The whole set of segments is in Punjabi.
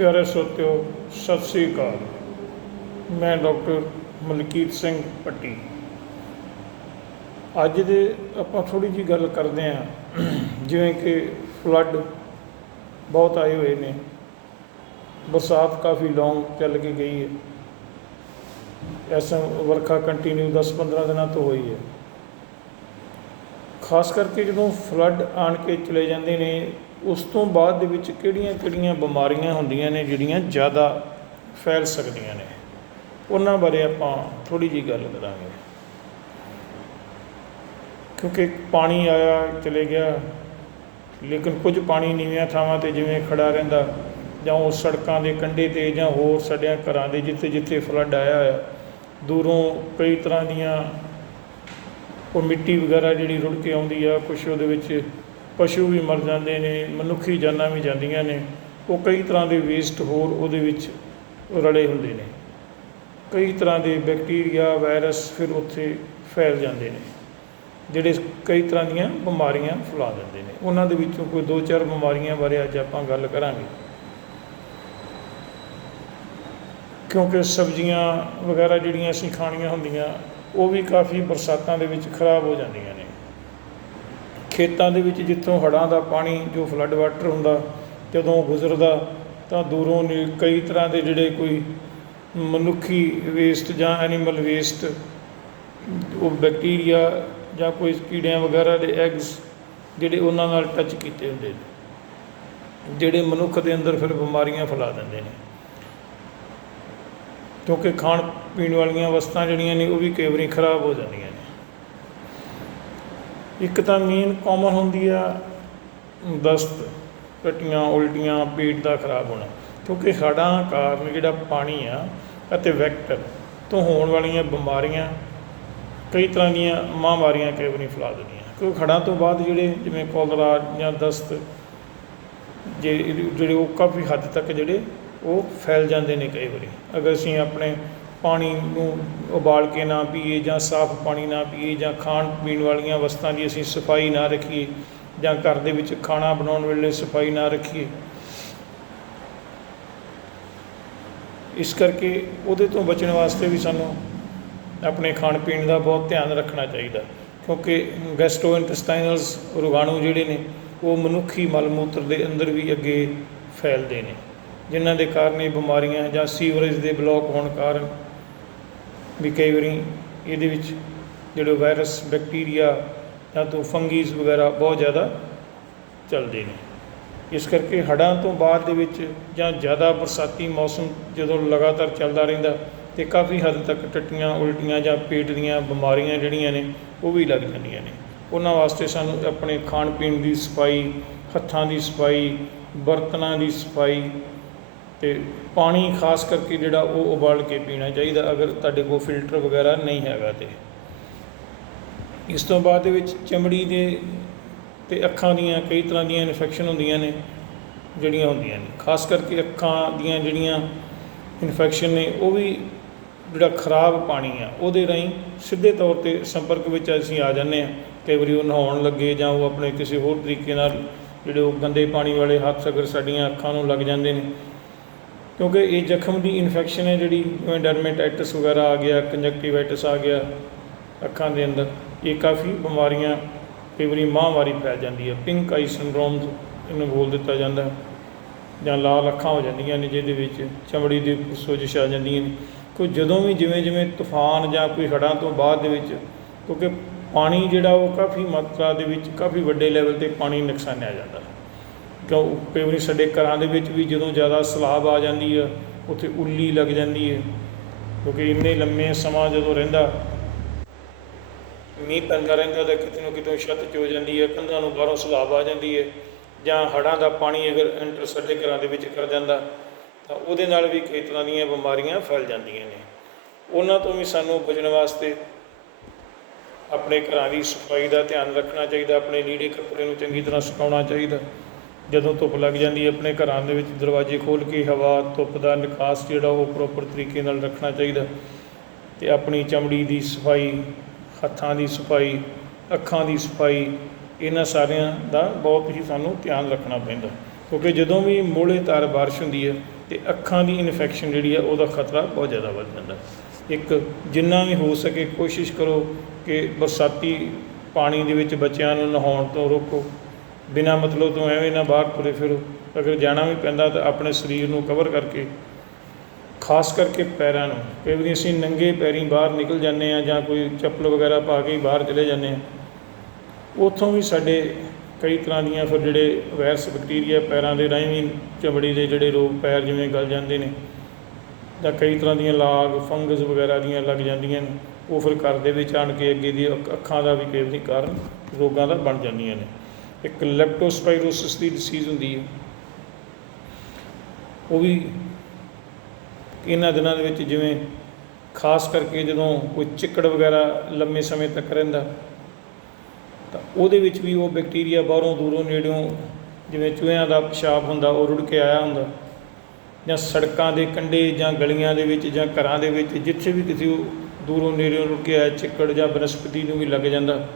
ਪਿਆਰੇ ਸੋਤਿਓ, ਸਤਿ ਸ੍ਰੀ ਅਕਾਲ। ਮੈਂ ਡਾਕਟਰ ਮਲਕੀਤ ਸਿੰਘ ਪੱਟੀ। ਅੱਜ ਦੇ ਆਪਾਂ ਥੋੜੀ ਜੀ ਗੱਲ ਕਰਦੇ ਹਾਂ, ਜਿਵੇਂ ਕਿ ਫਲੱਡ ਬਹੁਤ ਆਏ ਹੋਏ ਨੇ। ਬਰਸਾਤ ਕਾਫੀ ਲੌਂਗ ਚੱਲ ਕੇ ਗਈ ਹੈ। ਐਸਾ ਵਰਖਾ ਕੰਟੀਨਿਊ 10-15 ਦਿਨਾਂ ਤੋਂ ਹੋਈ ਹੈ। ਖਾਸ ਕਰਕੇ ਜਦੋਂ ਫਲੱਡ ਆਣ ਕੇ ਚਲੇ ਜਾਂਦੇ ਨੇ ਉਸ ਤੋਂ ਬਾਅਦ ਦੇ ਵਿੱਚ ਕਿਹੜੀਆਂ-ਕਿਹੜੀਆਂ ਬਿਮਾਰੀਆਂ ਹੁੰਦੀਆਂ ਨੇ ਜਿਹੜੀਆਂ ਜ਼ਿਆਦਾ ਫੈਲ ਸਕਦੀਆਂ ਨੇ? ਉਹਨਾਂ ਬਾਰੇ ਆਪਾਂ ਥੋੜੀ ਜੀ ਗੱਲ ਕਰਾਂਗੇ। ਕਿਉਂਕਿ ਪਾਣੀ ਆਇਆ, ਚਲੇ ਗਿਆ, ਲੇਕਿਨ ਕੁਝ ਪਾਣੀ ਨੀਵੀਆਂ ਥਾਵਾਂ ਤੇ ਜਿਵੇਂ ਖੜਾ ਰਹਿੰਦਾ ਜਾਂ ਉਹ ਸੜਕਾਂ ਦੇ ਕੰਢੇ ਤੇ ਜਾਂ ਹੋਰ ਸਾਡਿਆਂ ਘਰਾਂ ਦੇ ਜਿੱਥੇ ਜਿੱਥੇ ਫਲੱਡ ਆਇਆ ਹੈ ਦੂਰੋਂ ਕਈ ਤਰ੍ਹਾਂ ਦੀਆਂ ਉਹ ਮਿੱਟੀ ਵਗੈਰਾ ਜਿਹੜੀ ਰੁੜ ਕੇ ਆਉਂਦੀ ਆ, ਕੁਛ ਉਹਦੇ ਵਿੱਚ ਪਸ਼ੂ ਵੀ ਮਰ ਜਾਂਦੇ ਨੇ, ਮਨੁੱਖੀ ਜਾਨਾਂ ਵੀ ਜਾਂਦੀਆਂ ਨੇ, ਉਹ ਕਈ ਤਰ੍ਹਾਂ ਦੇ ਵੇਸਟ ਹੋਰ ਉਹਦੇ ਵਿੱਚ ਰਲੇ ਹੁੰਦੇ ਨੇ। ਕਈ ਤਰ੍ਹਾਂ ਦੇ ਬੈਕਟੀਰੀਆ ਵਾਇਰਸ ਫਿਰ ਉੱਥੇ ਫੈਲ ਜਾਂਦੇ ਨੇ, ਜਿਹੜੇ ਕਈ ਤਰ੍ਹਾਂ ਦੀਆਂ ਬਿਮਾਰੀਆਂ ਫੈਲਾ ਦਿੰਦੇ ਨੇ। ਉਹਨਾਂ ਦੇ ਵਿੱਚੋਂ ਕੋਈ ਦੋ ਚਾਰ ਬਿਮਾਰੀਆਂ ਬਾਰੇ ਅੱਜ ਆਪਾਂ ਗੱਲ ਕਰਾਂਗੇ। ਕਿਉਂਕਿ ਸਬਜ਼ੀਆਂ ਵਗੈਰਾ ਜਿਹੜੀਆਂ ਅਸੀਂ ਖਾਣੀਆਂ ਹੁੰਦੀਆਂ, ਉਹ ਵੀ ਕਾਫੀ ਬਰਸਾਤਾਂ ਦੇ ਵਿੱਚ ਖਰਾਬ ਹੋ ਜਾਂਦੀਆਂ ਨੇ। ਖੇਤਾਂ ਦੇ ਵਿੱਚ ਜਿੱਥੋਂ ਹੜ੍ਹਾਂ ਦਾ ਪਾਣੀ, ਜੋ ਫਲੱਡ ਵਾਟਰ ਹੁੰਦਾ, ਜਦੋਂ ਗੁਜ਼ਰਦਾ, ਤਾਂ ਦੂਰੋਂ ਨੇ, ਕਈ ਤਰ੍ਹਾਂ ਦੇ ਜਿਹੜੇ ਕੋਈ ਮਨੁੱਖੀ ਵੇਸਟ ਜਾਂ ਐਨੀਮਲ ਵੇਸਟ ਉਹ ਬੈਕਟੀਰੀਆ ਜਾਂ ਕੋਈ ਕੀੜਿਆਂ ਵਗੈਰਾ ਦੇ ਐਗਸ ਜਿਹੜੇ ਉਹਨਾਂ ਨਾਲ ਟੱਚ ਕੀਤੇ ਹੁੰਦੇ ਨੇ, ਜਿਹੜੇ ਮਨੁੱਖ ਦੇ ਅੰਦਰ ਫਿਰ ਬਿਮਾਰੀਆਂ ਫੈਲਾ ਦਿੰਦੇ ਨੇ। ਕਿਉਂਕਿ ਖਾਣ ਪੀਣ ਵਾਲੀਆਂ ਵਸਤਾਂ ਜਿਹੜੀਆਂ ਨੇ, ਉਹ ਵੀ ਕਈ ਵਾਰੀ ਖਰਾਬ ਹੋ ਜਾਂਦੀਆਂ ਨੇ। ਇੱਕ ਤਾਂ ਮੇਨ ਕਾਮਨ ਹੁੰਦੀ ਆ ਦਸਤ ਟੱਟੀਆਂ ਉਲਟੀਆਂ, ਪੇਟ ਦਾ ਖਰਾਬ ਹੋਣਾ। ਕਿਉਂਕਿ ਹੜ੍ਹਾਂ ਕਾਰਨ ਜਿਹੜਾ ਪਾਣੀ ਆ ਅਤੇ ਵੈਕਟਰ ਤੋਂ ਹੋਣ ਵਾਲੀਆਂ ਬਿਮਾਰੀਆਂ ਕਈ ਤਰ੍ਹਾਂ ਦੀਆਂ ਮਹਾਂਮਾਰੀਆਂ ਕਈ ਵਾਰੀ ਫੈਲਾ ਦਿੰਦੀਆਂ। ਕਿਉਂਕਿ ਹੜ੍ਹਾਂ ਤੋਂ ਬਾਅਦ ਜਿਹੜੇ ਜਿਵੇਂ ਕੋਲਰਾ ਜਾਂ ਦਸਤ, ਜੇ ਜਿਹੜੇ ਉਹ ਕਾਫੀ ਹੱਦ ਤੱਕ ਜਿਹੜੇ ਉਹ ਫੈਲ ਜਾਂਦੇ ਨੇ ਕਈ ਵਾਰੀ। ਅਗਰ ਅਸੀਂ ਆਪਣੇ ਪਾਣੀ ਨੂੰ ਉਬਾਲ ਕੇ ਨਾ ਪੀਏ ਜਾਂ ਸਾਫ਼ ਪਾਣੀ ਨਾ ਪੀਏ ਜਾਂ ਖਾਣ ਪੀਣ ਵਾਲੀਆਂ ਵਸਤਾਂ ਦੀ ਅਸੀਂ ਸਫ਼ਾਈ ਨਾ ਰੱਖੀਏ ਜਾਂ ਘਰ ਦੇ ਵਿੱਚ ਖਾਣਾ ਬਣਾਉਣ ਵੇਲੇ ਸਫ਼ਾਈ ਨਾ ਰੱਖੀਏ। ਇਸ ਕਰਕੇ ਉਹਦੇ ਤੋਂ ਬਚਣ ਵਾਸਤੇ ਵੀ ਸਾਨੂੰ ਆਪਣੇ ਖਾਣ ਪੀਣ ਦਾ ਬਹੁਤ ਧਿਆਨ ਰੱਖਣਾ ਚਾਹੀਦਾ, ਕਿਉਂਕਿ ਗੈਸਟ੍ਰੋਇੰਟੇਸਟਾਈਨਲਸ ਰੋਗਾਣੂ ਜਿਹੜੇ ਨੇ, ਉਹ ਮਨੁੱਖੀ ਮਲ ਮੂਤਰ ਦੇ ਅੰਦਰ ਵੀ ਅੱਗੇ ਫੈਲਦੇ ਨੇ, ਜਿਨ੍ਹਾਂ ਦੇ ਕਾਰਨ ਇਹ ਬਿਮਾਰੀਆਂ ਜਾਂ ਸੀਵਰੇਜ ਦੇ ਬਲੌਕ ਹੋਣ ਕਾਰਨ ਵੀ ਕਈ ਵਾਰੀ ਇਹਦੇ ਵਿੱਚ ਜਿਹੜੇ ਵਾਇਰਸ, ਬੈਕਟੀਰੀਆ ਜਾਂ ਤੋਂ ਫੰਗੀਸ ਵਗੈਰਾ ਬਹੁਤ ਜ਼ਿਆਦਾ ਚੱਲਦੇ ਨੇ। ਇਸ ਕਰਕੇ ਹੜ੍ਹਾਂ ਤੋਂ ਬਾਅਦ ਦੇ ਵਿੱਚ ਜਾਂ ਜ਼ਿਆਦਾ ਬਰਸਾਤੀ ਮੌਸਮ ਜਦੋਂ ਲਗਾਤਾਰ ਚੱਲਦਾ ਰਹਿੰਦਾ ਤੇ ਕਾਫੀ ਹੱਦ ਤੱਕ ਟੱਟੀਆਂ, ਉਲਟੀਆਂ ਜਾਂ ਪੇਟ ਦੀਆਂ ਬਿਮਾਰੀਆਂ ਜਿਹੜੀਆਂ ਨੇ, ਉਹ ਵੀ ਲੱਗ ਜਾਂਦੀਆਂ ਨੇ। ਉਹਨਾਂ ਵਾਸਤੇ ਸਾਨੂੰ ਆਪਣੇ ਖਾਣ ਪੀਣ ਦੀ ਸਫ਼ਾਈ, ਹੱਥਾਂ ਦੀ ਸਫ਼ਾਈ, ਬਰਤਨਾਂ ਦੀ ਸਫ਼ਾਈ ਤੇ ਪਾਣੀ ਖਾਸ ਕਰਕੇ ਜਿਹੜਾ ਉਹ ਉਬਾਲ ਕੇ ਪੀਣਾ ਚਾਹੀਦਾ ਅਗਰ ਤੁਹਾਡੇ ਕੋਲ ਫਿਲਟਰ ਵਗੈਰਾ ਨਹੀਂ ਹੈਗਾ ਤੇ। ਇਸ ਤੋਂ ਬਾਅਦ ਦੇ ਵਿੱਚ ਚਮੜੀ ਦੇ ਤੇ ਅੱਖਾਂ ਦੀਆਂ ਕਈ ਤਰ੍ਹਾਂ ਦੀਆਂ ਇਨਫੈਕਸ਼ਨ ਹੁੰਦੀਆਂ ਨੇ, ਜਿਹੜੀਆਂ ਹੁੰਦੀਆਂ ਨੇ। ਖਾਸ ਕਰਕੇ ਅੱਖਾਂ ਦੀਆਂ ਜਿਹੜੀਆਂ ਇਨਫੈਕਸ਼ਨ ਨੇ, ਉਹ ਵੀ ਜਿਹੜਾ ਖਰਾਬ ਪਾਣੀ ਆ, ਉਹਦੇ ਰਾਹੀਂ ਸਿੱਧੇ ਤੌਰ ਤੇ ਸੰਪਰਕ ਵਿੱਚ ਅਸੀਂ ਆ ਜਾਂਦੇ ਹਾਂ। ਕਈ ਵਾਰੀ ਉਹ ਨਹਾਉਣ ਲੱਗੇ ਜਾਂ ਉਹ ਆਪਣੇ ਕਿਸੇ ਹੋਰ ਤਰੀਕੇ ਨਾਲ ਜਿਹੜੇ ਉਹ ਗੰਦੇ ਪਾਣੀ ਵਾਲੇ ਹੱਥ ਅਗਰ ਸਾਡੀਆਂ ਅੱਖਾਂ ਨੂੰ ਲੱਗ ਜਾਂਦੇ ਨੇ ਕਿਉਂਕਿ ਇਹ ਜ਼ਖਮ ਦੀ ਇਨਫੈਕਸ਼ਨ ਹੈ ਜਿਹੜੀ, ਜਿਵੇਂ ਡਰਮੇਟਾਈਟਸ ਵਗੈਰਾ ਆ ਗਿਆ ਕੰਜਕਟਿਵਾਈਟਸ ਆ ਗਿਆ, ਅੱਖਾਂ ਦੇ ਅੰਦਰ, ਇਹ ਕਾਫੀ ਬਿਮਾਰੀਆਂ ਕਈ ਵਾਰੀ ਮਹਾਮਾਰੀ ਫੈਲ ਜਾਂਦੀ ਹੈ। ਪਿੰਕ ਆਈ ਸਿੰਡਰੋਮ ਇਹਨੂੰ ਬੋਲ ਦਿੱਤਾ ਜਾਂਦਾ ਹੈ। ਜਾਂ ਲਾਲ ਅੱਖਾਂ ਹੋ ਜਾਂਦੀਆਂ ਨੇ, ਜਿਹਦੇ ਵਿੱਚ ਚਮੜੀ ਦੀ ਸੋਜਿਸ਼ ਆ ਜਾਂਦੀਆਂ ਨੇ। ਕੋਈ ਜਦੋਂ ਵੀ ਜਿਵੇਂ ਜਿਵੇਂ ਤੂਫਾਨ ਜਾਂ ਕੋਈ ਹੜ੍ਹਾਂ ਤੋਂ ਬਾਅਦ ਦੇ ਵਿੱਚ, ਕਿਉਂਕਿ ਪਾਣੀ ਜਿਹੜਾ ਉਹ ਕਾਫੀ ਮਾਤਰਾ ਦੇ ਵਿੱਚ, ਕਾਫੀ ਵੱਡੇ ਲੈਵਲ ਤੇ ਪਾਣੀ ਨੁਕਸਾਨਿਆ ਜਾਂਦਾ ਕਿਉਂ ਕਈ ਵਾਰੀ ਸਾਡੇ ਘਰਾਂ ਦੇ ਵਿੱਚ ਵੀ ਜਦੋਂ ਜ਼ਿਆਦਾ ਸਲਾਬ ਆ ਜਾਂਦੀ ਆ, ਉੱਥੇ ਉੱਲੀ ਲੱਗ ਜਾਂਦੀ ਹੈ ਕਿਉਂਕਿ ਇੰਨੇ ਲੰਮੇ ਸਮਾਂ ਜਦੋਂ ਰਹਿੰਦਾ, ਮੀਂਹ ਪੈਂਦਾ ਰਹਿੰਦਾ ਤਾਂ ਕਿਤੇ ਨਾ ਕਿਤੇ ਛੱਤ 'ਚ ਹੋ ਜਾਂਦੀ ਹੈ ਕੰਧਾਂ ਨੂੰ ਬਾਹਰੋਂ ਸਲਾਬ ਆ ਜਾਂਦੀ ਹੈ ਜਾਂ ਹੜ੍ਹਾਂ ਦਾ ਪਾਣੀ ਅਗਰ ਐਂਟਰ ਸਾਡੇ ਘਰਾਂ ਦੇ ਵਿੱਚ ਕਰ ਜਾਂਦਾ, ਤਾਂ ਉਹਦੇ ਨਾਲ ਵੀ ਕਈ ਤਰ੍ਹਾਂ ਦੀਆਂ ਬਿਮਾਰੀਆਂ ਫੈਲ ਜਾਂਦੀਆਂ ਨੇ। ਉਹਨਾਂ ਤੋਂ ਵੀ ਸਾਨੂੰ ਬਚਣ ਵਾਸਤੇ ਆਪਣੇ ਘਰਾਂ ਦੀ ਸਫ਼ਾਈ ਦਾ ਧਿਆਨ ਰੱਖਣਾ ਚਾਹੀਦਾ, ਆਪਣੇ ਲੀੜੇ ਕੱਪੜੇ ਨੂੰ ਚੰਗੀ ਤਰ੍ਹਾਂ ਸੁਕਾਉਣਾ ਚਾਹੀਦਾ। ਜਦੋਂ ਧੁੱਪ ਲੱਗ ਜਾਂਦੀ ਹੈ, ਆਪਣੇ ਘਰਾਂ ਦੇ ਵਿੱਚ ਦਰਵਾਜ਼ੇ ਖੋਲ੍ਹ ਕੇ ਹਵਾ, ਧੁੱਪ ਦਾ ਨਿਕਾਸ ਜਿਹੜਾ ਉਹ ਪ੍ਰੋਪਰ ਤਰੀਕੇ ਨਾਲ ਰੱਖਣਾ ਚਾਹੀਦਾ। ਅਤੇ ਆਪਣੀ ਚਮੜੀ ਦੀ ਸਫ਼ਾਈ, ਹੱਥਾਂ ਦੀ ਸਫ਼ਾਈ, ਅੱਖਾਂ ਦੀ ਸਫ਼ਾਈ, ਇਹਨਾਂ ਸਾਰਿਆਂ ਦਾ ਬਹੁਤ ਹੀ ਸਾਨੂੰ ਧਿਆਨ ਰੱਖਣਾ ਪੈਂਦਾ। ਕਿਉਂਕਿ ਜਦੋਂ ਵੀ ਮੋਹਲੇ ਤਾਰ ਬਾਰਿਸ਼ ਹੁੰਦੀ ਹੈ ਤੇ ਅੱਖਾਂ ਦੀ ਇਨਫੈਕਸ਼ਨ ਜਿਹੜੀ ਆ ਉਹਦਾ ਖਤਰਾ ਬਹੁਤ ਜ਼ਿਆਦਾ ਵੱਧ ਜਾਂਦਾ। ਇੱਕ, ਜਿੰਨਾ ਵੀ ਹੋ ਸਕੇ ਕੋਸ਼ਿਸ਼ ਕਰੋ ਕਿ ਬਰਸਾਤੀ ਪਾਣੀ ਦੇ ਵਿੱਚ ਬੱਚਿਆਂ ਨੂੰ ਨਹਾਉਣ ਤੋਂ ਰੋਕੋ। ਬਿਨਾਂ ਮਤਲਬ ਤੋਂ ਐਵੇਂ ਨਾ ਬਾਹਰ ਤੁਰੇ ਫਿਰੋ। ਅਗਰ ਜਾਣਾ ਵੀ ਪੈਂਦਾ ਤਾਂ ਆਪਣੇ ਸਰੀਰ ਨੂੰ ਕਵਰ ਕਰਕੇ, ਖਾਸ ਕਰਕੇ ਪੈਰਾਂ ਨੂੰ। ਕਈ ਵਾਰੀ ਅਸੀਂ ਨੰਗੇ ਪੈਰੀਂ ਬਾਹਰ ਨਿਕਲ ਜਾਂਦੇ ਆ ਜਾਂ ਕੋਈ ਚੱਪਲ ਵਗੈਰਾ ਪਾ ਕੇ ਬਾਹਰ ਚਲੇ ਜਾਂਦੇ ਆ ਉੱਥੋਂ ਵੀ ਸਾਡੇ ਕਈ ਤਰ੍ਹਾਂ ਦੀਆਂ ਫਿਰ ਜਿਹੜੇ ਵਾਇਰਸ ਬੈਕਟੀਰੀਆ ਪੈਰਾਂ ਦੇ ਰਾਹੀਂ ਵੀ ਚਮੜੀ ਦੇ ਜਿਹੜੇ ਰੋਗ ਪੈਰ ਜਿਵੇਂ ਗਲ ਜਾਂਦੇ ਨੇ ਜਾਂ ਕਈ ਤਰ੍ਹਾਂ ਦੀਆਂ ਲਾਗ, ਫੰਗਸ ਵਗੈਰਾ ਦੀਆਂ ਲੱਗ ਜਾਂਦੀਆਂ ਨੇ, ਉਹ ਫਿਰ ਘਰ ਦੇ ਵਿੱਚ ਆਣ ਕੇ ਅੱਗੇ ਦੀ ਅੱਖਾਂ ਦਾ ਵੀ ਕਈ ਵਾਰੀ ਕਾਰਨ ਰੋਗਾਂ ਦਾ ਬਣ ਜਾਂਦੀਆਂ ਨੇ। ਇੱਕ ਲੈਪਟੋਸਪਾਇਰੋਸਿਸ ਦੀ ਡਿਸੀਜ਼ ਹੁੰਦੀ ਹੈ। ਉਹ ਵੀ ਇਹਨਾਂ ਦਿਨਾਂ ਦੇ ਵਿੱਚ ਜਿਵੇਂ ਖਾਸ ਕਰਕੇ ਜਦੋਂ ਕੋਈ ਚਿੱਕੜ ਵਗੈਰਾ ਲੰਮੇ ਸਮੇਂ ਤੱਕ ਰਹਿੰਦਾ, ਤਾਂ ਉਹਦੇ ਵਿੱਚ ਵੀ ਉਹ ਬੈਕਟੀਰੀਆ ਬਾਹਰੋਂ ਦੂਰੋਂ ਨੇੜਿਓਂ ਜਿਵੇਂ ਚੂਹਿਆਂ ਦਾ ਪਿਸ਼ਾਬ ਹੁੰਦਾ, ਉਹ ਰੁੜ ਕੇ ਆਇਆ ਹੁੰਦਾ। ਜਾਂ ਸੜਕਾਂ ਦੇ ਕੰਢੇ ਜਾਂ ਗਲੀਆਂ ਦੇ ਵਿੱਚ ਜਾਂ ਘਰਾਂ ਦੇ ਵਿੱਚ ਜਿੱਥੇ ਵੀ ਕਿਸੇ ਦੂਰੋਂ ਨੇੜਿਓਂ ਰੁੜ ਕੇ ਆਇਆ ਚਿੱਕੜ ਜਾਂ ਬਨਸਪਤੀ ਨੂੰ ਵੀ ਲੱਗ ਜਾਂਦਾ।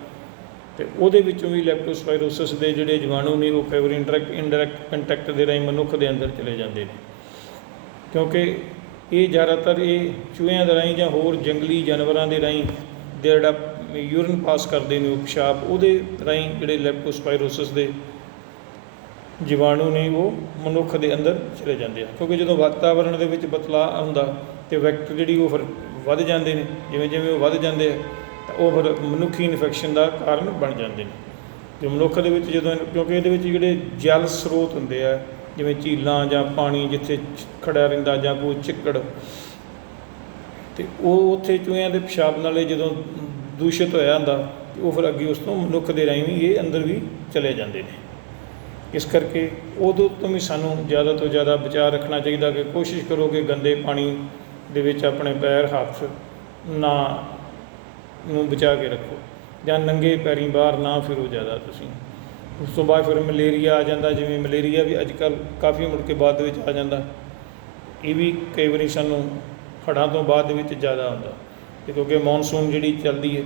ਤੇ ਉਹਦੇ ਵਿੱਚੋਂ ਵੀ ਲੈਪਟੋਸਪਾਇਰੋਸਿਸ ਦੇ ਜਿਹੜੇ ਜੀਵਾਣੂ ਨੇ, ਉਹ ਕਈ ਵਾਰੀ ਇੰਟਰੈਕਟ ਇੰਡਾਇਰੈਕਟ ਕੰਟੈਕਟ ਦੇ ਰਾਹੀਂ ਮਨੁੱਖ ਦੇ ਅੰਦਰ ਚਲੇ ਜਾਂਦੇ ਨੇ। ਕਿਉਂਕਿ ਇਹ ਜ਼ਿਆਦਾਤਰ ਇਹ ਚੂਹਿਆਂ ਦੇ ਰਾਹੀਂ ਜਾਂ ਹੋਰ ਜੰਗਲੀ ਜਾਨਵਰਾਂ ਦੇ ਰਾਹੀਂ ਦੇ ਜਿਹੜਾ ਯੂਰਨ ਪਾਸ ਕਰਦੇ ਨੇ, ਉਹ ਪਿਸ਼ਾਬ, ਉਹਦੇ ਰਾਹੀਂ ਜਿਹੜੇ ਲੈਪਟੋਸਪਾਇਰੋਸਿਸ ਦੇ ਜੀਵਾਣੂ ਨੇ, ਉਹ ਮਨੁੱਖ ਦੇ ਅੰਦਰ ਚਲੇ ਜਾਂਦੇ ਆ। ਕਿਉਂਕਿ ਜਦੋਂ ਵਾਤਾਵਰਣ ਦੇ ਵਿੱਚ ਬਦਲਾਅ ਆਉਂਦਾ ਤੇ ਵੈਕਟਰ ਜਿਹੜੀ ਉਹ ਫਿਰ ਵੱਧ ਜਾਂਦੇ ਨੇ ਜਿਵੇਂ ਜਿਵੇਂ ਉਹ ਵੱਧ ਜਾਂਦੇ ਆ ਤਾਂ ਉਹ ਫਿਰ ਮਨੁੱਖੀ ਇਨਫੈਕਸ਼ਨ ਦਾ ਕਾਰਨ ਬਣ ਜਾਂਦੇ ਨੇ। ਤੇ ਮਨੁੱਖ ਦੇ ਵਿੱਚ ਜਦੋਂ ਕਿਉਂਕਿ ਇਹਦੇ ਵਿੱਚ ਜਿਹੜੇ ਜਲ ਸਰੋਤ ਹੁੰਦੇ ਆ, ਜਿਵੇਂ ਝੀਲਾਂ ਜਾਂ ਪਾਣੀ ਜਿੱਥੇ ਚ- ਖੜਾ ਰਹਿੰਦਾ ਜਾਂ ਕੋਈ ਚਿੱਕੜ, ਤੇ ਉਹ ਉੱਥੇ ਚੂਹਿਆਂ ਦੇ ਪਿਸ਼ਾਬ ਨਾਲੇ ਜਦੋਂ ਦੂਸ਼ਿਤ ਹੋਇਆ ਹੁੰਦਾ, ਤੇ ਉਹ ਫਿਰ ਅੱਗੇ ਉਸ ਤੋਂ ਮਨੁੱਖ ਦੇ ਰਾਹੀਂ ਵੀ ਇਹ ਅੰਦਰ ਵੀ ਚਲੇ ਜਾਂਦੇ ਨੇ। ਇਸ ਕਰਕੇ ਉਦੋਂ ਤੋਂ ਵੀ ਸਾਨੂੰ ਜ਼ਿਆਦਾ ਤੋਂ ਜ਼ਿਆਦਾ ਬਚਾਅ ਰੱਖਣਾ ਚਾਹੀਦਾ ਕਿ ਕੋਸ਼ਿਸ਼ ਕਰੋ ਕਿ ਗੰਦੇ ਪਾਣੀ ਦੇ ਵਿੱਚ ਆਪਣੇ ਪੈਰ, ਹੱਥ ਨਾ ਨੂੰ ਬਚਾ ਕੇ ਰੱਖੋ। ਜਾਂ ਨੰਗੇ ਪੈਰੀਂ ਬਾਹਰ ਨਾ ਫਿਰੋ ਜ਼ਿਆਦਾ ਤੁਸੀਂ। ਉਸ ਤੋਂ ਬਾਅਦ ਫਿਰ ਮਲੇਰੀਆ ਆ ਜਾਂਦਾ, ਜਿਵੇਂ ਮਲੇਰੀਆ ਵੀ ਅੱਜ ਕੱਲ੍ਹ ਕਾਫੀ ਮੁੜ ਕੇ ਬਾਅਦ ਵਿੱਚ ਆ ਜਾਂਦਾ। ਇਹ ਵੀ ਕਈ ਵਾਰੀ ਸਾਨੂੰ ਹੜ੍ਹਾਂ ਤੋਂ ਬਾਅਦ ਦੇ ਵਿੱਚ ਜ਼ਿਆਦਾ ਆਉਂਦਾ ਤੇ ਕਿਉਂਕਿ ਮੌਨਸੂਨ ਜਿਹੜੀ ਚੱਲਦੀ ਹੈ,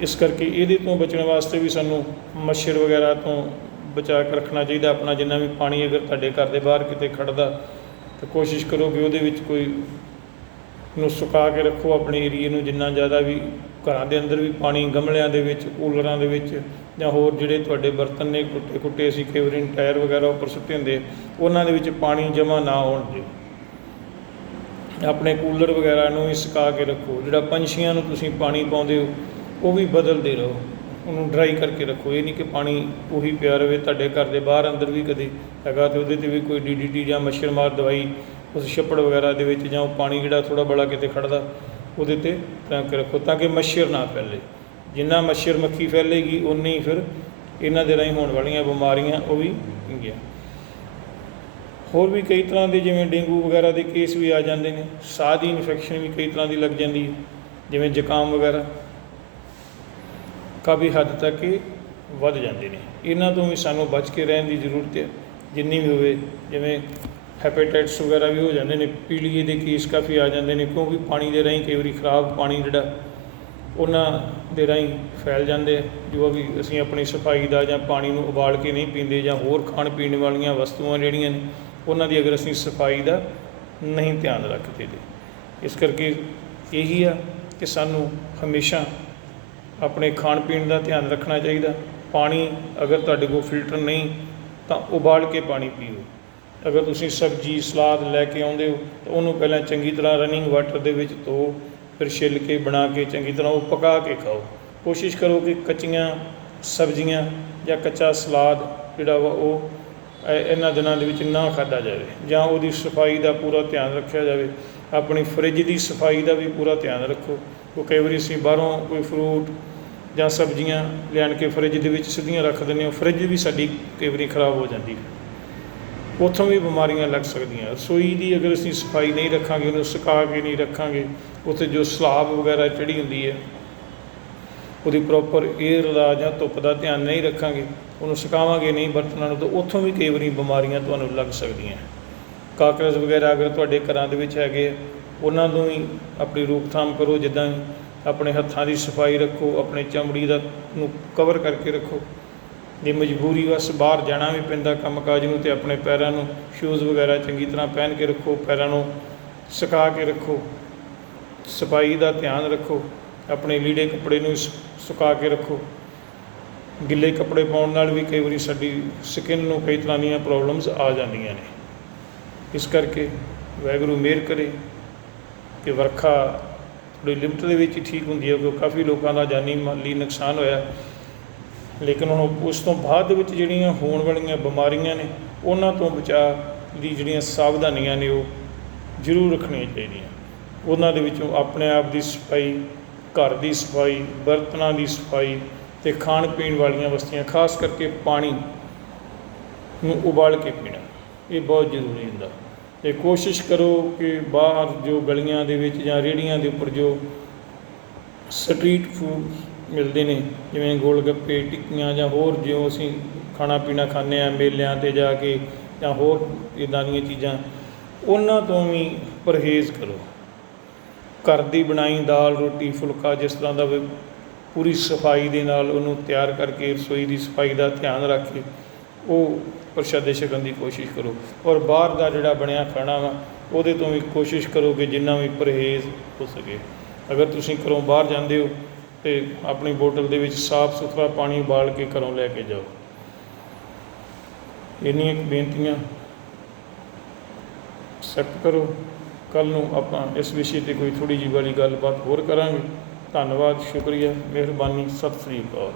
ਇਸ ਕਰਕੇ ਇਹਦੇ ਤੋਂ ਬਚਣ ਵਾਸਤੇ ਵੀ ਸਾਨੂੰ ਮੱਛਰ ਵਗੈਰਾ ਤੋਂ ਬਚਾ ਕੇ ਰੱਖਣਾ ਚਾਹੀਦਾ। ਆਪਣਾ ਜਿੰਨਾ ਵੀ ਪਾਣੀ ਅਗਰ ਤੁਹਾਡੇ ਘਰ ਦੇ ਬਾਹਰ ਕਿਤੇ ਖੜਦਾ ਤਾਂ ਕੋਸ਼ਿਸ਼ ਕਰੋ ਕਿ ਉਹਦੇ ਵਿੱਚ ਕੋਈ ਨੂੰ ਸੁਕਾ ਕੇ ਰੱਖੋ ਆਪਣੇ ਏਰੀਏ ਨੂੰ ਜਿੰਨਾ ਜ਼ਿਆਦਾ ਵੀ ਘਰਾਂ ਦੇ ਅੰਦਰ ਵੀ ਪਾਣੀ, ਗਮਲਿਆਂ ਦੇ ਵਿੱਚ, ਕੂਲਰਾਂ ਦੇ ਵਿੱਚ ਜਾਂ ਹੋਰ ਜਿਹੜੇ ਤੁਹਾਡੇ ਬਰਤਨ ਨੇ, ਕੁੱਟੇ ਕੁੱਟੇ ਅਸੀਂ ਕਈ ਵਾਰੀ ਟਾਇਰ ਵਗੈਰਾ ਉੱਪਰ ਸੁੱਟੇ ਹੁੰਦੇ, ਉਹਨਾਂ ਦੇ ਵਿੱਚ ਪਾਣੀ ਜਮ੍ਹਾਂ ਨਾ ਹੋਣ ਦਿਓ ਆਪਣੇ ਕੂਲਰ ਵਗੈਰਾ ਨੂੰ ਵੀ ਸੁਕਾ ਕੇ ਰੱਖੋ, ਜਿਹੜਾ ਪੰਛੀਆਂ ਨੂੰ ਤੁਸੀਂ ਪਾਣੀ ਪਾਉਂਦੇ ਹੋ, ਉਹ ਵੀ ਬਦਲਦੇ ਰਹੋ। ਉਹਨੂੰ ਡਰਾਈ ਕਰਕੇ ਰੱਖੋ। ਇਹ ਨਹੀਂ ਕਿ ਪਾਣੀ ਉਹੀ ਪਿਆ ਰਵੇ ਤੁਹਾਡੇ ਘਰ ਦੇ ਬਾਹਰ ਅੰਦਰ ਵੀ ਕਦੇ ਹੈਗਾ ਤੇ ਉਹਦੇ ਤੇ ਵੀ ਕੋਈ ਡੀਡੀਟੀ ਜਾਂ ਮੱਛਰ ਮਾਰ ਦਵਾਈ ਉਸ ਛੱਪੜ ਵਗੈਰਾ ਦੇ ਵਿੱਚ ਜਾਂ ਉਹ ਪਾਣੀ ਜਿਹੜਾ ਥੋੜਾ ਬੜਾ ਕਿਤੇ ਖੜਦਾ ਉਹਦੇ ਤੇ ਟੰਗ ਕੇ ਰੱਖੋ ਤਾਂ ਕਿ ਮੱਛਰ ਨਾ ਫੈਲੇ। ਜਿੰਨਾ ਮੱਛਰ ਮੱਖੀ ਫੈਲੇਗੀ ਉਨੀ ਹੀ ਫਿਰ ਇਹਨਾਂ ਦੇ ਰਾਹੀਂ ਹੋਣ ਵਾਲੀਆਂ ਬਿਮਾਰੀਆਂ ਉਹ ਵੀ ਹੈਗੀਆਂ ਹੋਰ ਵੀ ਕਈ ਤਰ੍ਹਾਂ ਦੇ ਜਿਵੇਂ ਡੇਂਗੂ ਵਗੈਰਾ ਦੇ ਕੇਸ ਵੀ ਆ ਜਾਂਦੇ ਨੇ। ਸਾਹ ਦੀ ਇਨਫੈਕਸ਼ਨ ਵੀ ਕਈ ਤਰ੍ਹਾਂ ਦੀ ਲੱਗ ਜਾਂਦੀ ਹੈ, ਜਿਵੇਂ ਜ਼ੁਕਾਮ ਵਗੈਰਾ। ਕਾਫੀ ਹੱਦ ਤੱਕ ਇਹ ਵੱਧ ਜਾਂਦੇ ਨੇ। ਇਹਨਾਂ ਤੋਂ ਵੀ ਸਾਨੂੰ ਬਚ ਕੇ ਰਹਿਣ ਦੀ ਜ਼ਰੂਰਤ ਹੈ, ਜਿੰਨੀ ਵੀ ਹੋਵੇ, ਜਿਵੇਂ ਹੈਪੇਟਾਈਟਸ ਵਗੈਰਾ ਵੀ ਹੋ ਜਾਂਦੇ ਨੇ, ਪੀਲੀਏ ਦੇ ਕੇਸ ਕਾਫੀ ਆ ਜਾਂਦੇ ਨੇ ਕਿਉਂਕਿ ਪਾਣੀ ਦੇ ਰਾਹੀਂ ਕਈ ਵਾਰੀ ਖਰਾਬ ਪਾਣੀ ਜਿਹੜਾ, ਉਹਨਾਂ ਦੇ ਰਾਹੀਂ ਫੈਲ ਜਾਂਦੇ ਜੋ ਵੀ ਅਸੀਂ ਆਪਣੀ ਸਫ਼ਾਈ ਦਾ ਜਾਂ ਪਾਣੀ ਨੂੰ ਉਬਾਲ ਕੇ ਨਹੀਂ ਪੀਂਦੇ ਜਾਂ ਹੋਰ ਖਾਣ ਪੀਣ ਵਾਲੀਆਂ ਵਸਤੂਆਂ ਜਿਹੜੀਆਂ ਨੇ, ਉਹਨਾਂ ਦੀ ਅਗਰ ਅਸੀਂ ਸਫ਼ਾਈ ਦਾ ਨਹੀਂ ਧਿਆਨ ਰੱਖਦੇ ਤੇ। ਇਸ ਕਰਕੇ ਇਹੀ ਆ ਕਿ ਸਾਨੂੰ ਹਮੇਸ਼ਾ ਆਪਣੇ ਖਾਣ ਪੀਣ ਦਾ ਧਿਆਨ ਰੱਖਣਾ ਚਾਹੀਦਾ। ਪਾਣੀ ਅਗਰ ਤੁਹਾਡੇ ਕੋਲ ਫਿਲਟਰ ਨਹੀਂ, ਤਾਂ ਉਬਾਲ ਕੇ ਪਾਣੀ ਪੀਓ। ਅਗਰ ਤੁਸੀਂ ਸਬਜ਼ੀ, ਸਲਾਦ ਲੈ ਕੇ ਆਉਂਦੇ ਹੋ, ਤਾਂ ਉਹਨੂੰ ਪਹਿਲਾਂ ਚੰਗੀ ਤਰ੍ਹਾਂ ਰਨਿੰਗ ਵਾਟਰ ਦੇ ਵਿੱਚ ਧੋ, ਫਿਰ ਛਿੱਲ ਕੇ ਬਣਾ ਕੇ ਚੰਗੀ ਤਰ੍ਹਾਂ ਉਹ ਪਕਾ ਕੇ ਖਾਓ। ਕੋਸ਼ਿਸ਼ ਕਰੋ ਕਿ ਕੱਚੀਆਂ ਸਬਜ਼ੀਆਂ ਜਾਂ ਕੱਚਾ ਸਲਾਦ ਜਿਹੜਾ ਵਾ ਉਹ ਇਹਨਾਂ ਦਿਨਾਂ ਦੇ ਵਿੱਚ ਨਾ ਖਾਧਾ ਜਾਵੇ ਜਾਂ ਉਹਦੀ ਸਫ਼ਾਈ ਦਾ ਪੂਰਾ ਧਿਆਨ ਰੱਖਿਆ ਜਾਵੇ। ਆਪਣੀ ਫਰਿੱਜ ਦੀ ਸਫ਼ਾਈ ਦਾ ਵੀ ਪੂਰਾ ਧਿਆਨ ਰੱਖੋ। ਉਹ ਕਈ ਵਾਰੀ ਅਸੀਂ ਬਾਹਰੋਂ ਕੋਈ ਫਰੂਟ ਜਾਂ ਸਬਜ਼ੀਆਂ ਲਿਆਣ ਕੇ ਫਰਿੱਜ ਦੇ ਵਿੱਚ ਸਿੱਧੀਆਂ ਰੱਖ ਦਿੰਦੇ ਹਾਂ ਫਰਿੱਜ ਵੀ ਸਾਡੀ ਕਈ ਵਾਰੀ ਖਰਾਬ ਹੋ ਜਾਂਦੀ ਹੈ। ਉੱਥੋਂ ਵੀ ਬਿਮਾਰੀਆਂ ਲੱਗ ਸਕਦੀਆਂ। ਰਸੋਈ ਦੀ ਅਗਰ ਅਸੀਂ ਸਫ਼ਾਈ ਨਹੀਂ ਰੱਖਾਂਗੇ ਉਹਨੂੰ ਸੁਕਾ ਕੇ ਨਹੀਂ ਰੱਖਾਂਗੇ ਉੱਥੇ ਜੋ ਸਲਾਬ ਵਗੈਰਾ ਚੜੀ ਹੁੰਦੀ ਹੈ ਉਹਦੀ ਪ੍ਰੋਪਰ ਏਅਰ ਦਾ ਜਾਂ ਧੁੱਪ ਦਾ ਧਿਆਨ ਨਹੀਂ ਰੱਖਾਂਗੇ ਉਹਨੂੰ ਸੁਕਾਵਾਂਗੇ ਨਹੀਂ ਬਰਤਨਾਂ ਨੂੰ ਤਾਂ ਉੱਥੋਂ ਵੀ ਕਈ ਵਾਰੀ ਬਿਮਾਰੀਆਂ ਤੁਹਾਨੂੰ ਲੱਗ ਸਕਦੀਆਂ। ਕਾਕਰੋਚ ਵਗੈਰਾ ਅਗਰ ਤੁਹਾਡੇ ਘਰਾਂ ਦੇ ਵਿੱਚ ਹੈਗੇ ਆ, ਉਹਨਾਂ ਨੂੰ ਹੀ ਆਪਣੀ ਰੋਕਥਾਮ ਕਰੋ ਜਿੱਦਾਂ ਆਪਣੇ ਹੱਥਾਂ ਦੀ ਸਫ਼ਾਈ ਰੱਖੋ ਆਪਣੇ ਚਮੜੀ ਦਾ ਨੂੰ ਕਵਰ ਕਰਕੇ ਰੱਖੋ। ਦੀ ਮਜਬੂਰੀ ਵਸ ਬਾਹਰ ਜਾਣਾ ਵੀ ਪੈਂਦਾ ਕੰਮਕਾਜ ਨੂੰ ਤੇ ਆਪਣੇ ਪੈਰਾਂ ਨੂੰ ਸ਼ੂਜ਼ ਵਗੈਰਾ ਚੰਗੀ ਤਰ੍ਹਾਂ ਪਹਿਨ ਕੇ ਰੱਖੋ, ਪੈਰਾਂ ਨੂੰ ਸੁਕਾ ਕੇ ਰੱਖੋ, ਸਫ਼ਾਈ ਦਾ ਧਿਆਨ ਰੱਖੋ, ਆਪਣੇ ਲੀੜੇ ਕੱਪੜੇ ਨੂੰ ਸੁਕਾ ਕੇ ਰੱਖੋ। ਗਿੱਲੇ ਕੱਪੜੇ ਪਾਉਣ ਨਾਲ ਵੀ ਕਈ ਵਾਰੀ ਸਾਡੀ ਸਕਿਨ ਨੂੰ ਕਈ ਤਰ੍ਹਾਂ ਦੀਆਂ ਪ੍ਰੋਬਲਮਸ ਆ ਜਾਂਦੀਆਂ ਨੇ। ਇਸ ਕਰਕੇ ਵਾਹਿਗੁਰੂ ਮਿਹਰ ਕਰੇ ਕਿ ਵਰਖਾ ਥੋੜੀ ਲਿਮਟ ਦੇ ਵਿੱਚ ਹੀ ਠੀਕ ਹੁੰਦੀ ਹੈ, ਕਿਉਂਕਿ ਕਾਫੀ ਲੋਕਾਂ ਦਾ ਜਾਨੀ ਮਾਲੀ ਨੁਕਸਾਨ ਹੋਇਆ। ਲੇਕਿਨ ਹੁਣ ਉਸ ਤੋਂ ਬਾਅਦ ਦੇ ਵਿੱਚ ਜਿਹੜੀਆਂ ਹੋਣ ਵਾਲੀਆਂ ਬਿਮਾਰੀਆਂ ਨੇ, ਉਹਨਾਂ ਤੋਂ ਬਚਾਅ ਦੀ ਜਿਹੜੀਆਂ ਸਾਵਧਾਨੀਆਂ ਨੇ ਉਹ ਜ਼ਰੂਰ ਰੱਖਣੀਆਂ ਚਾਹੀਦੀਆਂ। ਉਹਨਾਂ ਦੇ ਵਿੱਚੋਂ ਆਪਣੇ ਆਪ ਦੀ ਸਫ਼ਾਈ, ਘਰ ਦੀ ਸਫ਼ਾਈ, ਬਰਤਨਾਂ ਦੀ ਸਫ਼ਾਈ ਤੇ ਖਾਣ ਪੀਣ ਵਾਲੀਆਂ ਵਸਤੀਆਂ, ਖਾਸ ਕਰਕੇ ਪਾਣੀ ਨੂੰ ਉਬਾਲ ਕੇ ਪੀਣਾ, ਇਹ ਬਹੁਤ ਜ਼ਰੂਰੀ ਹੁੰਦਾ। ਤੇ ਕੋਸ਼ਿਸ਼ ਕਰੋ ਕਿ ਬਾਹਰ ਜੋ ਗਲੀਆਂ ਦੇ ਵਿੱਚ ਜਾਂ ਰੇਹੜੀਆਂ ਦੇ ਉੱਪਰ ਜੋ ਸਟਰੀਟ ਫੂਡ ਮਿਲਦੇ ਨੇ, ਜਿਵੇਂ ਗੋਲ ਗੱਪੇ ਟਿੱਕੀਆਂ ਜਾਂ ਹੋਰ ਜੋ ਅਸੀਂ ਖਾਣਾ ਪੀਣਾ ਖਾਂਦੇ ਹਾਂ, ਮੇਲਿਆਂ ਤੇ ਜਾ ਕੇ ਜਾਂ ਹੋਰ ਇੱਦਾਂ ਦੀਆਂ ਚੀਜ਼ਾਂ, ਉਹਨਾਂ ਤੋਂ ਵੀ ਪਰਹੇਜ਼ ਕਰੋ। ਘਰ ਦੀ ਬਣਾਈ ਦਾਲ, ਰੋਟੀ, ਫੁਲਕਾ ਜਿਸ ਤਰ੍ਹਾਂ ਦਾ ਪੂਰੀ ਸਫ਼ਾਈ ਦੇ ਨਾਲ ਉਹਨੂੰ ਤਿਆਰ ਕਰਕੇ, ਰਸੋਈ ਦੀ ਸਫ਼ਾਈ ਦਾ ਧਿਆਨ ਰੱਖ ਕੇ ਉਹ ਪ੍ਰਸ਼ਾਦੇ ਛਕਣ ਦੀ ਕੋਸ਼ਿਸ਼ ਕਰੋ। ਔਰ ਬਾਹਰ ਦਾ ਜਿਹੜਾ ਬਣਿਆ ਖਾਣਾ ਵਾ, ਉਹਦੇ ਤੋਂ ਵੀ ਕੋਸ਼ਿਸ਼ ਕਰੋ ਕਿ ਜਿੰਨਾ ਵੀ ਪਰਹੇਜ਼ ਹੋ ਸਕੇ। ਅਗਰ ਤੁਸੀਂ ਘਰੋਂ ਬਾਹਰ ਜਾਂਦੇ ਹੋ ਤੇ ਆਪਣੀ ਬੋਤਲ ਦੇ ਵਿੱਚ ਸਾਫ਼ ਸੁਥਰਾ ਪਾਣੀ ਉਬਾਲ ਕੇ ਘਰੋਂ ਲੈ ਕੇ ਜਾਓ। ਇੰਨੀਆਂ ਬੇਨਤੀਆਂ ਐਕਸੈਪਟ ਕਰੋ। ਕੱਲ ਨੂੰ ਆਪਾਂ ਇਸ ਵਿਸ਼ੇ ਤੇ ਕੋਈ ਥੋੜੀ ਜਿਹੀ ਵਾਲੀ ਗੱਲਬਾਤ ਹੋਰ ਕਰਾਂਗੇ। ਧੰਨਵਾਦ, ਸ਼ੁਕਰੀਆ, ਮਿਹਰਬਾਨੀ, ਸਤਿ ਸ੍ਰੀ ਅਕਾਲ।